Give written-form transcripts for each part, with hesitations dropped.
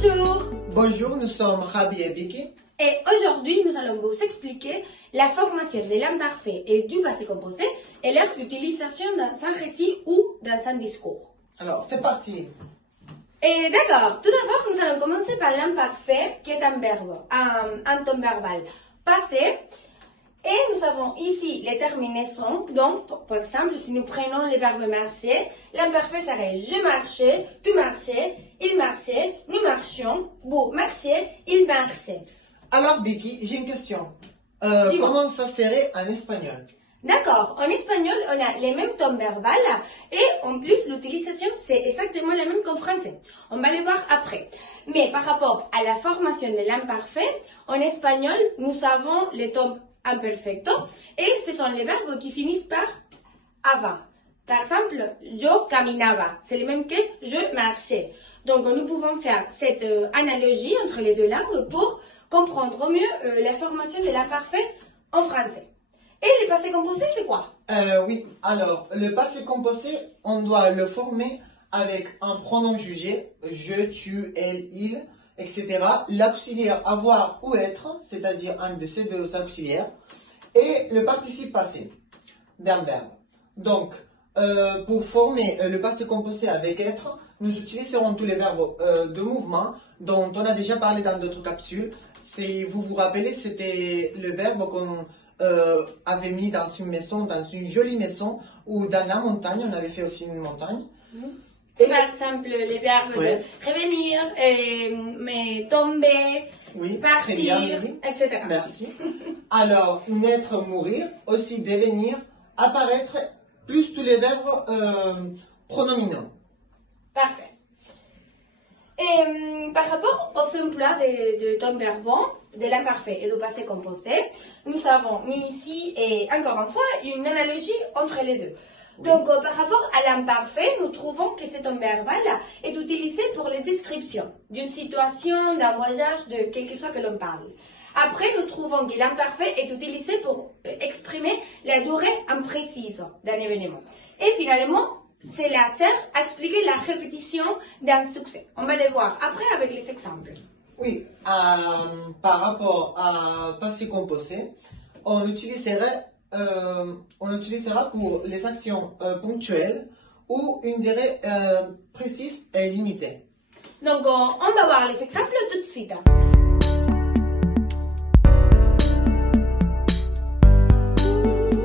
Bonjour. Bonjour, nous sommes Rabi et Vicky. Et aujourd'hui, nous allons vous expliquer la formation de l'imparfait et du passé composé et leur utilisation dans un récit ou dans un discours. Alors, c'est parti. Et d'accord, tout d'abord, nous allons commencer par l'imparfait qui est un verbe, un temps verbal passé. Et nous avons ici les terminaisons. Donc, par exemple, si nous prenons le verbe marcher, l'imparfait serait je marchais, tu marchais, il marchait, nous marchions, vous marchiez, il marchait. Alors, Vicky, j'ai une question. Comment ça serait en espagnol? D'accord, en espagnol, on a les mêmes temps verbal et en plus, l'utilisation, c'est exactement la même qu'en français. On va le voir après. Mais par rapport à la formation de l'imparfait, en espagnol, nous avons les temps imperfecto et ce sont les verbes qui finissent par ava. Par exemple, yo caminaba, c'est le même que je marchais. Donc, nous pouvons faire cette analogie entre les deux langues pour comprendre au mieux la formation de l'imparfait en français. Et le passé composé, c'est quoi? Oui, alors, le passé composé, on doit le former avec un pronom jugé, je, tu, elle, il, etc. L'auxiliaire avoir ou être, c'est-à-dire un de ces deux auxiliaires, et le participe passé d'un verbe. Donc, pour former le passé composé avec être, nous utiliserons tous les verbes de mouvement dont on a déjà parlé dans d'autres capsules. Si vous vous rappelez, c'était le verbe qu'on avait mis dans une maison, dans une jolie maison, ou dans la montagne, on avait fait aussi une montagne. Et par exemple, les verbes de revenir, mais tomber, oui, partir, bien, etc. Merci. Alors, naître, mourir, aussi devenir, apparaître, plus tous les verbes pronominaux. Parfait. Et par rapport aux emplois de temps verbaux, de l'imparfait et du passé composé, nous avons mis ici, et encore une fois, une analogie entre les deux. Donc, par rapport à l'imparfait, nous trouvons que ce temps verbal est utilisé pour les descriptions d'une situation, d'un voyage, de quelque chose que l'on parle. Après, nous trouvons que l'imparfait est utilisé pour exprimer la durée imprécise d'un événement. Et finalement, cela sert à expliquer la répétition d'un succès. On va le voir après avec les exemples. Oui, par rapport à passé composé, on l'utilisera pour les actions ponctuelles ou une durée précise et limitée. Donc, on va voir les exemples tout de suite.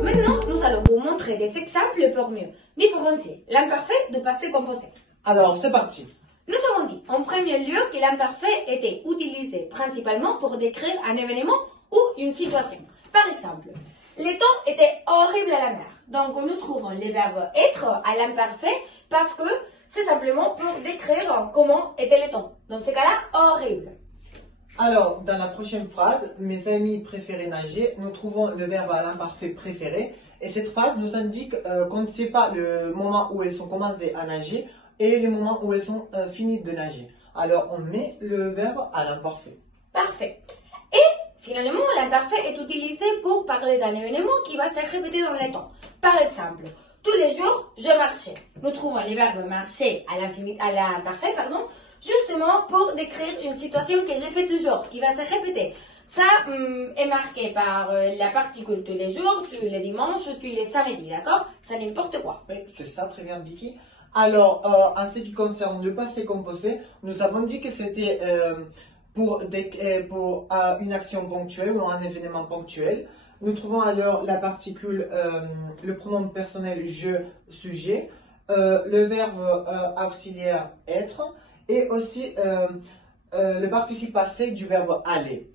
Maintenant, nous allons vous montrer des exemples pour mieux différencier l'imparfait du passé composé. Alors, c'est parti. Nous avons dit en premier lieu que l'imparfait était utilisé principalement pour décrire un événement ou une situation. Par exemple, le temps était horrible à la mer. Donc nous trouvons le verbe être à l'imparfait parce que c'est simplement pour décrire comment était le temps. Dans ce cas-là, horrible. Alors, dans la prochaine phrase, mes amis préféraient nager, nous trouvons le verbe à l'imparfait préféré. Et cette phrase nous indique qu'on ne sait pas le moment où elles ont commencé à nager et le moment où elles ont fini de nager. Alors, on met le verbe à l'imparfait. Parfait. Et finalement, l'imparfait est utilisé pour parler d'un événement qui va se répéter dans le temps. Par exemple, tous les jours, je marchais. Nous trouvons le verbe marcher à l'imparfait, justement pour décrire une situation que j'ai fait toujours, qui va se répéter. Ça est marqué par la particule tous les jours, tous les dimanches, tous les samedis, d'accord? Ça n'importe quoi. Oui, c'est ça, très bien, Vicky. Alors, en ce qui concerne le passé composé, nous avons dit que c'était pour une action ponctuelle ou un événement ponctuel. Nous trouvons alors la particule, le pronom personnel je, sujet, le verbe auxiliaire être et aussi le participe passé du verbe aller.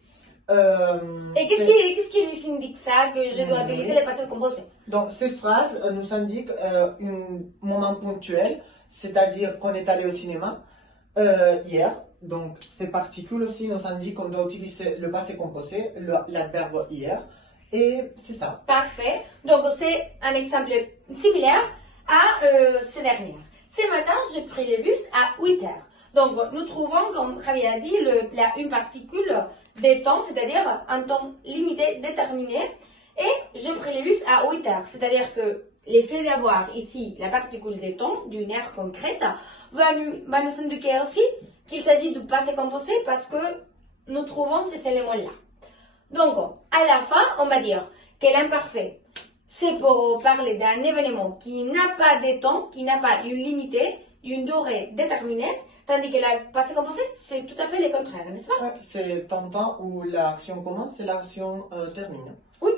Et qu'est-ce qui nous indique ça, que je dois utiliser le passé composé? Donc, ces phrases nous indiquent un moment ponctuel, c'est-à-dire qu'on est allé au cinéma hier. Donc, ces particules aussi nous indiquent qu'on doit utiliser le passé composé, l'adverbe hier. Et c'est ça. Parfait. Donc, c'est un exemple similaire à ce dernier. Ce matin, j'ai pris le bus à 8 heures. Donc, nous trouvons, comme Javier a dit, une particule de temps, c'est-à-dire un temps limité, déterminé. Et je pris le bus à 8 heures. C'est-à-dire que l'effet d'avoir ici la particule de temps d'une heure concrète va nous indiquer aussi qu'il s'agit du passé composé parce que nous trouvons ces éléments-là. Donc, à la fin, on va dire que l'imparfait, c'est pour parler d'un événement qui n'a pas de temps, qui n'a pas une limite, une durée déterminée, tandis que le passé composé, c'est tout à fait le contraire, n'est-ce pas? Ouais, c'est un temps où l'action commence et l'action termine. Oui,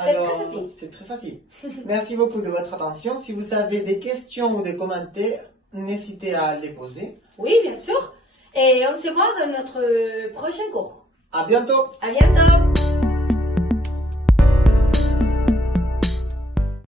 c'est Alors, très facile. c'est très facile. Merci beaucoup de votre attention. Si vous avez des questions ou des commentaires, n'hésitez à les poser. Oui, bien sûr. Et on se voit dans notre prochain cours. À bientôt! À bientôt!